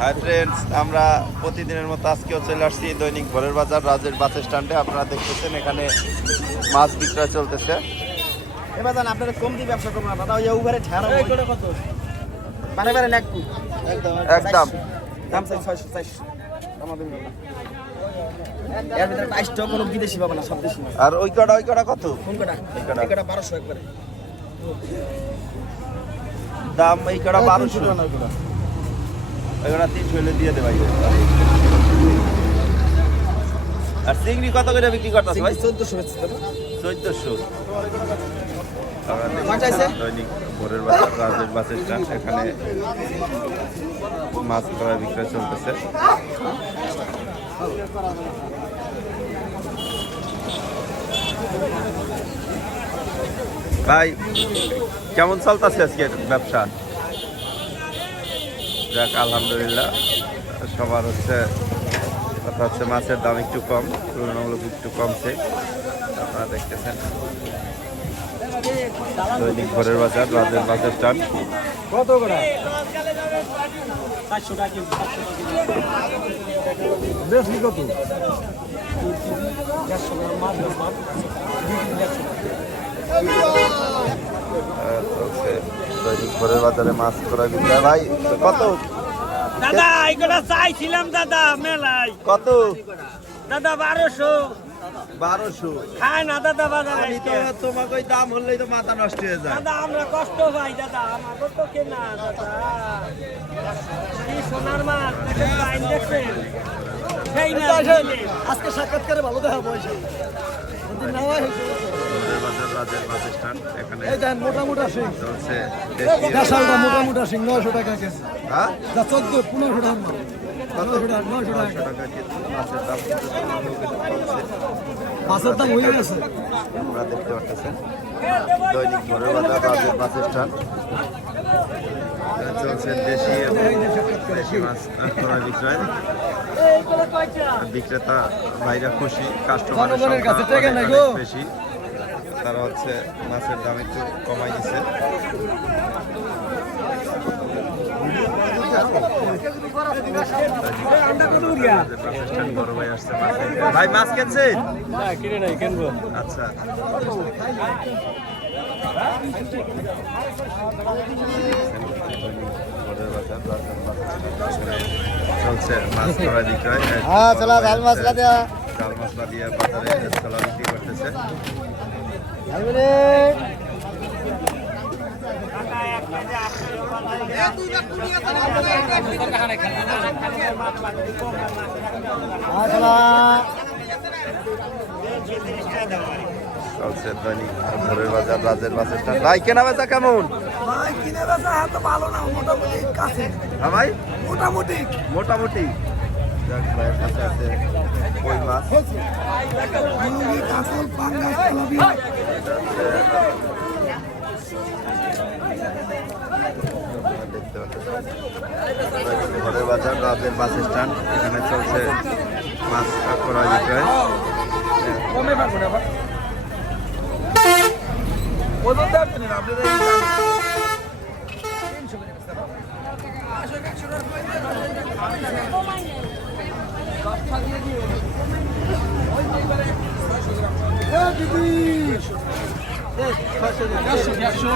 Hi friends আমরা প্রতিদিনের মতো আজকেও চলে আসছি দৈনিক ভোরের বাজার রাজের বাস স্ট্যান্ডে। আপনারা দেখতেছেন এখানে মাছ বিক্রয় চলতেছে। এবার আপনারা কম দিয়ে ব্যবসা করব না দাদা ওই উবারে ঠেরা কত? মানে বারে এক একদম। দাম চাই ছয়শো চারশো আমাদের এর ভিতরে বাইশটাও কোনো বিদেশি পাবে না সব দেশি। আর ওই কটা ওই কটা কত? কোন কটা? এই কটা? এই কটা বারোশো একবারে। দাম এই কটা বারোশো। ওই কটা? তিনশো হলে দিয়ে দে ভাই। আর চিংড়ি কত করে বিক্রি করতেছে ভাই? চোদ্দশো চোদ্দশো। দৈনিক ভোরের বাজার রাজের বাস স্ট্যান্ড এখানে মাছ ক্রয় বিক্রয় চলতেছে। ভাই কেমন চলতেছে আজকে ব্যবসা? যাক, আলহামদুলিল্লাহ। সবার হচ্ছে কথা হচ্ছে মাছের দাম একটু কম, তুলনামূলক একটু কমছে। আপনারা দেখতেছেন। দৈনিক ভোরের বাজার রাজের বাজার স্ট্যান্ড কত করে? চলছে দৈনিক ভোরের বাজারে মাছ ক্রয় বিক্রয় ভাই কত দাদা এগুলো চাইছিলাম দাদা মেলাই কত দাদা বারোশো। বারোশো না দাদা বাজারে আমি তো তোমাকে ওই দাম হলেই তো মাথা নষ্ট হয়ে যায়। দাদা আমরা কষ্ট পাই দাদা তো কেনা দাদা। কি সোনার মাছ দেখেন লাইন দেখছেন? সেই না আজকে সাক্ষাৎকারে ভালো দেখা পয়সা রাজের বাস স্ট্যান্ড এখানে মোটামুটি আসে দেশালটা মোটামুটি আসে নয়শো টাকা কেজি। হ্যাঁ? চোদ্দ পনেরোশো টাকা। নয়শো টাকা মাছের দাম মাছের হয়ে গেছে। আপনারা দেখতে পাচ্ছেন দৈনিক বাজার বাস স্ট্যান্ড চলছে দেশি এবং দেশি মাছ ক্রয় বিক্রয়। বিক্রেতা ভাইরা খুশি কাস্টমারের সংখ্যা। বেশি। তারা হচ্ছে মাছের দাম একটু কমাই বড় ভাই মাছ। কিনছেন কিনে নাই কিনবো আচ্ছা চলছে মাছ ধরা বিক্রয় হ্যাঁ, চলা, জাল মশলা দেয়া। জাল মশলা দিয়ে বাজারে চলা বিক্রি করতেছে ভাই কেমন ভাই কিনে বেচা ভালো না মোটামুটি কাছে হ্যাঁ ভাই মোটামুটি মোটামুটি ঘরের বাজার রাজের বাস স্ট্যান্ড এখানে চলছে মাছ করা বিক্রয়। এ দিদি। একশো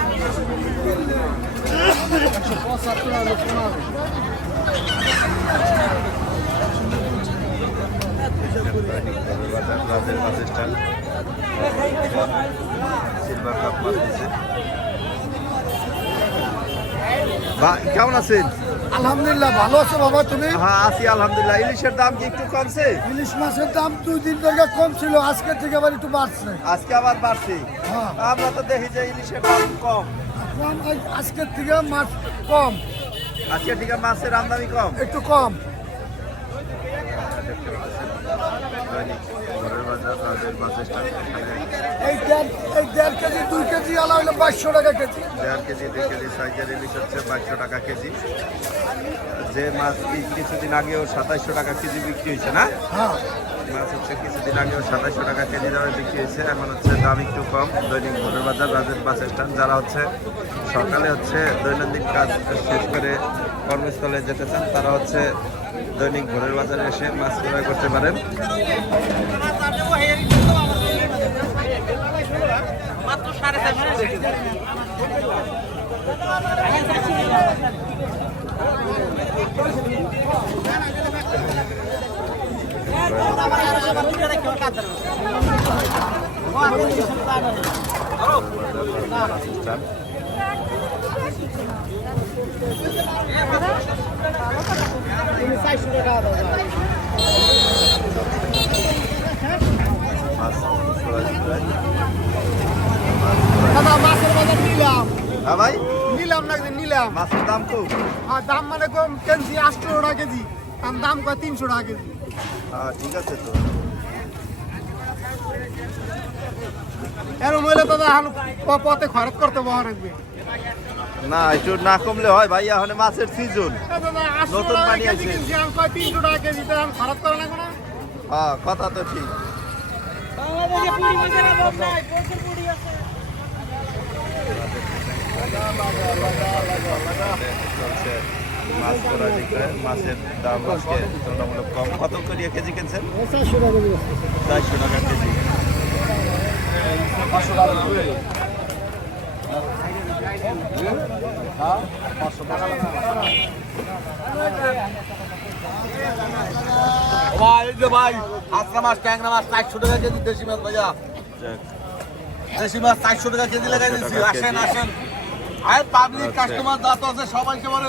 কেমন আছেন? আলহামদুলিল্লাহ ভালো আছো বাবা তুমি? হ্যাঁ আছি আলহামদুলিল্লাহ। ইলিশের দাম কি একটু কমছে? ইলিশ মাছের দাম দুই দিন থেকে কম ছিল আজকে থেকে আবার একটু বাড়ছে। আজকে আবার বাড়ছে? হ্যাঁ। আমরা তো দেখি যে ইলিশের দাম কম। কম আজকের থেকে মাছ কম। আজকের থেকে মাছের আমদানি কম? একটু কম। ঘরের বাজার বাজার রাজের বাস স্ট্যান্ড এই দেড় কেজি দুই কেজি আলা হইল বাইশশো টাকা কেজি। দেড় কেজি দুই কেজি সাইজের ইলিশ হচ্ছে বাইশশো টাকা কেজি। যে মাছ কিছুদিন আগেও সাতাইশশো টাকা কেজি বিক্রি হয়েছে না? হ্যাঁ। মাছ হচ্ছে কিছুদিন আগেও সাতাইশশো টাকা কেজি দামে বিক্রি হয়েছে। এখন হচ্ছে দাম একটু কম। দৈনিক ভোরের বাজার রাজের বাস স্ট্যান্ড যারা হচ্ছে সকালে হচ্ছে দৈনন্দিন কাজ শেষ করে কর্মস্থলে যেতে চান তারা হচ্ছে দৈনিক ভোরের বাজারে এসে মাছ ক্রয় করতে পারেন। মাত্র সাড়ে চারশো বাস স্ট্যান্ড মাছ ক্রয় করে। দাদা মাছের বাজার নিলাম। হ্যাঁ ভাই? নিলাম না নিলাম। মাছের দাম আর দাম মানে কম কেজি আটশো টাকা কেজি। আর দাম কয় তিনশো টাকা কেজি। হ্যাঁ ঠিক আছে তো। এরম হইলে দাদা পথে খরচ করতে বহা রাখবে। না একটু না কমলে হয় ভাই এখন মাছের সিজন নতুন কেজি আছে। করে হ্যাঁ কথা তো ঠিক। মাছ করা মাছের দাম আজকে তুলনামূলক কম। কত করিয়া কেজি কিনছেন? চারশো টাকা কেজি। চারশো টাকা কেজি। ভাই মাছ ট্যাংরা মাছ চারশো টাকা কেজি দেশি মাছ ভাইয়া দেশি মাছ চারশো টাকা কেজি লাগাই দিচ্ছি আসেন। আসেন আর পাবলিক। কাস্টমার যত আছে সবাইকে বলে